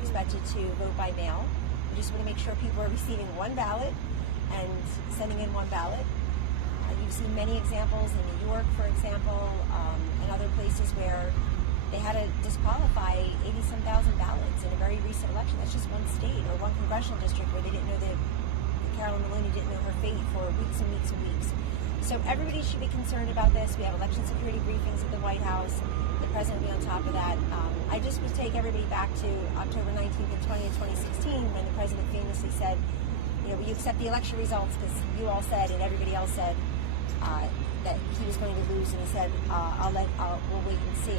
expected to vote by mail. We just want to make sure people are receiving one ballot and sending in one ballot. You've seen many examples in New York, for example, and other places where they had to disqualify 80-some thousand ballots in a very recent election. That's just one state or one congressional district where they didn't know that Carolyn Maloney didn't know her fate for weeks and weeks and weeks. So everybody should be concerned about this. We have election security briefings at the White House. The president will be on top of that. I just would take everybody back to October 19th and 20th, 2016, when the president famously said, will you accept the election results? Because you all said and everybody else said that he was going to lose, and he said, we'll wait and see.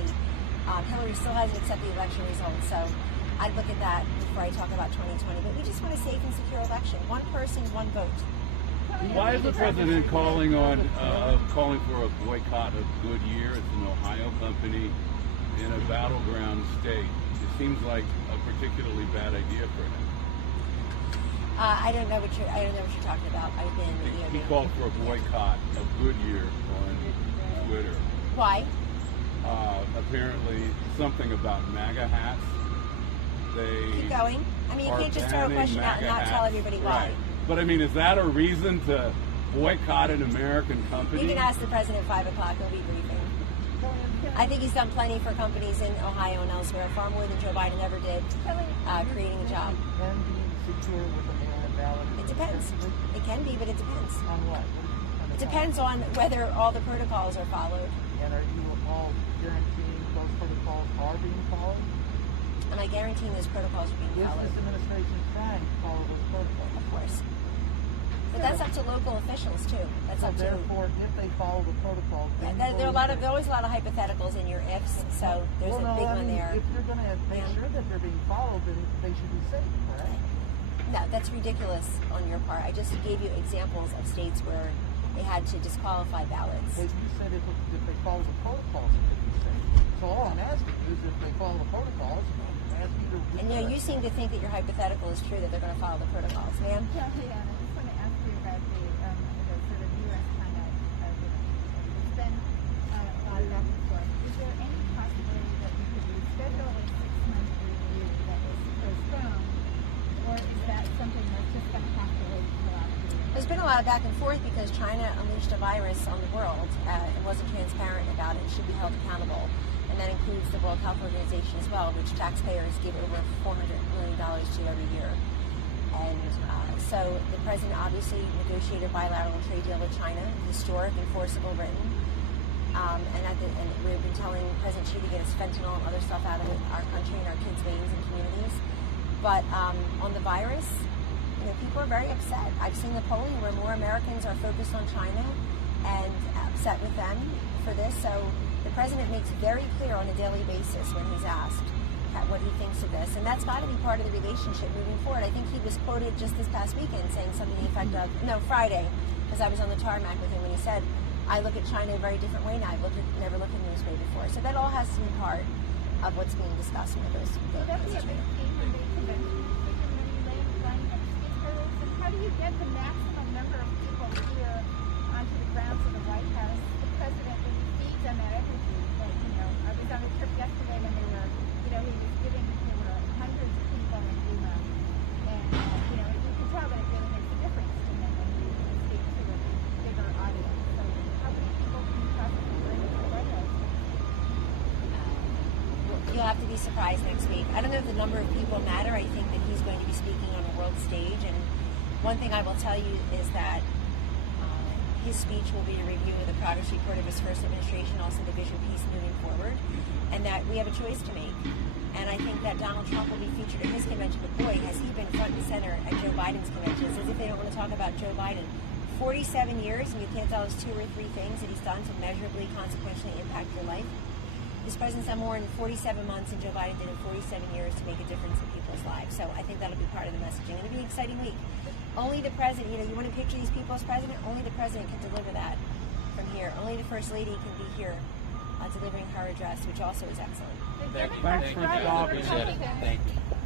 Hillary still hasn't accepted the election results, so I'd look at that before I talk about 2020. But we just want a safe and secure election. One person, one vote. Why is the president calling for a boycott of Goodyear? It's an Ohio company in a battleground state. It seems like a particularly bad idea for him. I don't know what you're talking about. I've been. He called for a boycott of Goodyear on Twitter. Why? Apparently something about MAGA hats. Keep going. I mean, you can't just throw a question out and not tell everybody why. Right. But I mean, is that a reason to boycott an American company? You can ask the president at 5 o'clock. He'll be briefing. I think he's done plenty for companies in Ohio and elsewhere, far more than Joe Biden ever did, creating a job. Can be secure with a mail-in ballot? It depends. It can be, but it depends. On what? It depends on whether all the protocols are followed. And are you all guaranteeing those protocols are being followed? Am I guaranteeing those protocols are being followed? Is this administration trying to follow those protocols? Of course. But that's up to local officials too. That's up to. Therefore, if they follow the protocols, there are always a lot of hypotheticals in your ifs. So there's a big one there. If you're going to make sure that they're being followed, then they should be safe, correct? No, that's ridiculous on your part. I just gave you examples of states where they had to disqualify ballots. But you said if they follow the protocols, it would be safe. So all I'm asking is if they follow the protocols, ask you to. And you seem to think that your hypothetical is true, that they're going to follow the protocols, ma'am. Yeah, I just want to ask you about the sort of U.S.-China relationship. It's been a lot of back and forth. Is there any possibility that we could reschedule a 6-month review that was postponed, or is that something that's just going to have to wait until after the year? There's been a lot of back and forth because China unleashed a virus on the world and wasn't transparent about it. It should be held accountable. And that includes the World Health Organization as well, which taxpayers give over $400 million to every year. And so the president obviously negotiated a bilateral trade deal with China, historic, enforceable, written. And we've been telling President Xi to get his fentanyl and other stuff out of our country and our kids' veins and communities. But on the virus, people are very upset. I've seen the polling where more Americans are focused on China and upset with them for this. So the president makes very clear on a daily basis when he's asked what he thinks of this. And that's got to be part of the relationship moving forward. I think he was quoted just this past weekend saying something to the effect of, Friday, because I was on the tarmac with him when he said, I look at China a very different way now. I've never looked at this way before. So that all has to be part of what's being discussed with those. How do you get the maximum number of people here onto the grounds of the White House? The president, when he feeds them that energy, I was on a trip yesterday when they were, he was giving, there were hundreds of people in Lima, and, you can tell that it really makes a difference to him when he speaks to a bigger audience. So how many people can you possibly bring to the White House? You'll have to be surprised next week. I don't know if the number of people matter. I think that he's going to be speaking on a world stage, and one thing I will tell you is that his speech will be a review of the progress report of his first administration, also the vision piece moving forward, and that we have a choice to make. And I think that Donald Trump will be featured at his convention, but boy, has he been front and center at Joe Biden's conventions, as if they don't want to talk about Joe Biden. 47 years, and you can't tell us 2 or 3 things that he's done to measurably, consequentially impact your life. This president's done more in 47 months than Joe Biden did in 47 years to make a difference in people's lives. So I think that'll be part of the messaging. It'll be an exciting week. Only the president, you want to picture these people as president? Only the president can deliver that from here. Only the First Lady can be here delivering her address, which also is excellent. Thanks for stopping. Thank you.